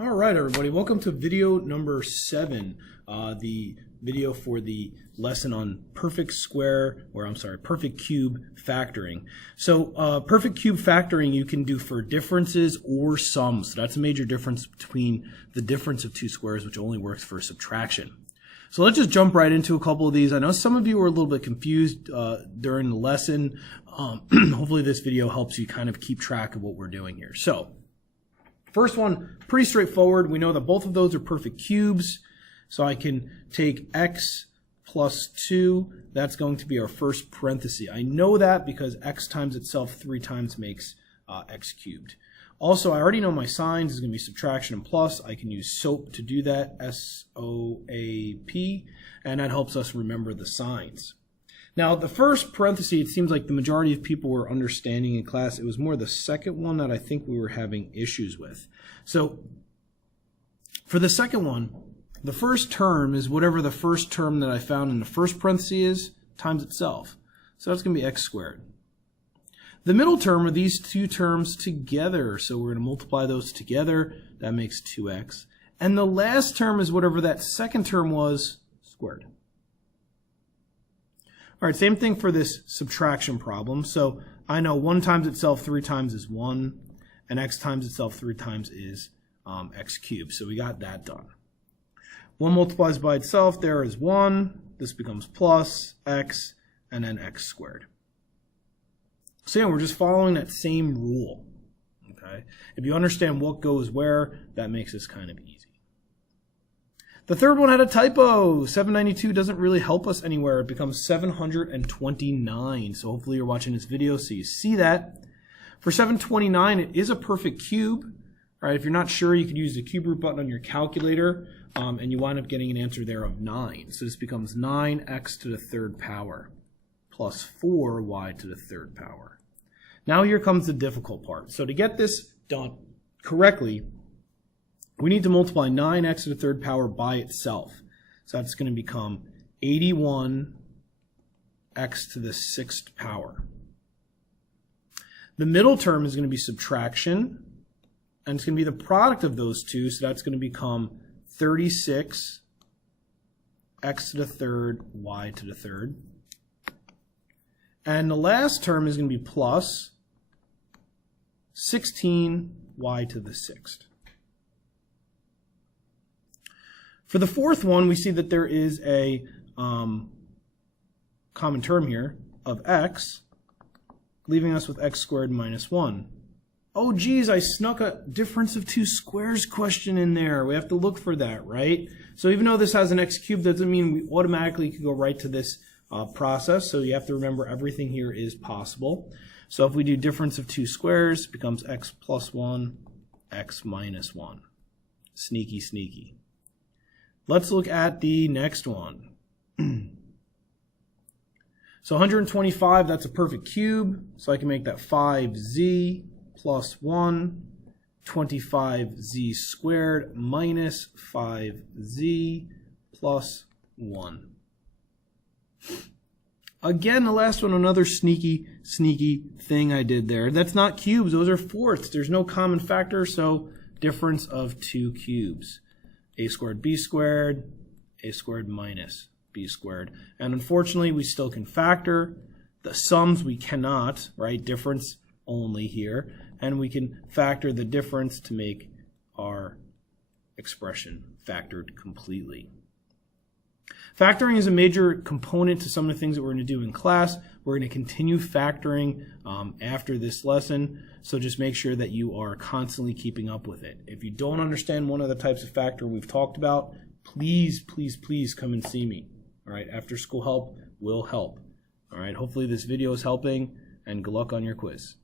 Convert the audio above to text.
All right, everybody, welcome to video number 7, the video for the lesson on perfect cube factoring. So perfect cube factoring you can do for differences or sums. So that's a major difference between the difference of two squares, which only works for subtraction. So let's just jump right into a couple of these. I know some of you were a little bit confused during the lesson. Hopefully this video helps you kind of keep track of what we're doing here. So first one, pretty straightforward. We know that both of those are perfect cubes. So I can take x plus 2. That's going to be our first parenthesis. I know that because x times itself 3 times makes x cubed. Also, I already know my signs is going to be subtraction and plus. I can use SOAP to do that, S-O-A-P, and that helps us remember the signs. Now, the first parenthesis, it seems like the majority of people were understanding in class. It was more the second one that I think we were having issues with. So, for the second one, the first term is whatever the first term that I found in the first parenthesis is times itself. So that's going to be x squared. The middle term are these two terms together. So we're going to multiply those together. That makes 2x. And the last term is whatever that second term was squared. All right, same thing for this subtraction problem. So I know 1 times itself 3 times is 1, and x times itself 3 times is x cubed. So we got that done. 1 multiplies by itself, there is 1. This becomes plus x, and then x squared. So yeah, we're just following that same rule. Okay? If you understand what goes where, that makes this kind of easy. The third one had a typo. 792 doesn't really help us anywhere. It becomes 729. So hopefully you're watching this video so you see that. For 729, it is a perfect cube. All right, if you're not sure, you could use the cube root button on your calculator, and you wind up getting an answer there of 9. So this becomes 9x to the third power plus 4y to the third power. Now here comes the difficult part. So to get this done correctly, we need to multiply 9x to the third power by itself. So that's going to become 81x to the sixth power. The middle term is going to be subtraction, and it's going to be the product of those two, so that's going to become 36x to the third, y to the third. And the last term is going to be plus 16y to the sixth. For the fourth one, we see that there is a common term here of x, leaving us with x squared minus 1. Oh, geez, I snuck a difference of two squares question in there. We have to look for that, right? So even though this has an x cubed, doesn't mean we automatically could go right to this process. So you have to remember everything here is possible. So if we do difference of two squares, it becomes x plus 1, x minus 1. Sneaky, sneaky. Let's look at the next one. So 125, that's a perfect cube. So I can make that 5z plus 1, 25z squared minus 5z plus 1. Again, the last one, another sneaky thing I did there. That's not cubes, those are fourths. There's no common factor, so difference of two cubes. A squared minus b squared. And unfortunately, we still can factor. The sums we cannot, right? Difference only here. And we can factor the difference to make our expression factored completely. Factoring is a major component to some of the things that we're going to do in class. We're going to continue factoring after this lesson, so just make sure that you are constantly keeping up with it. If you don't understand one of the types of factor we've talked about, please, please, please come and see me. All right, after school help will help. All right, hopefully this video is helping, and good luck on your quiz.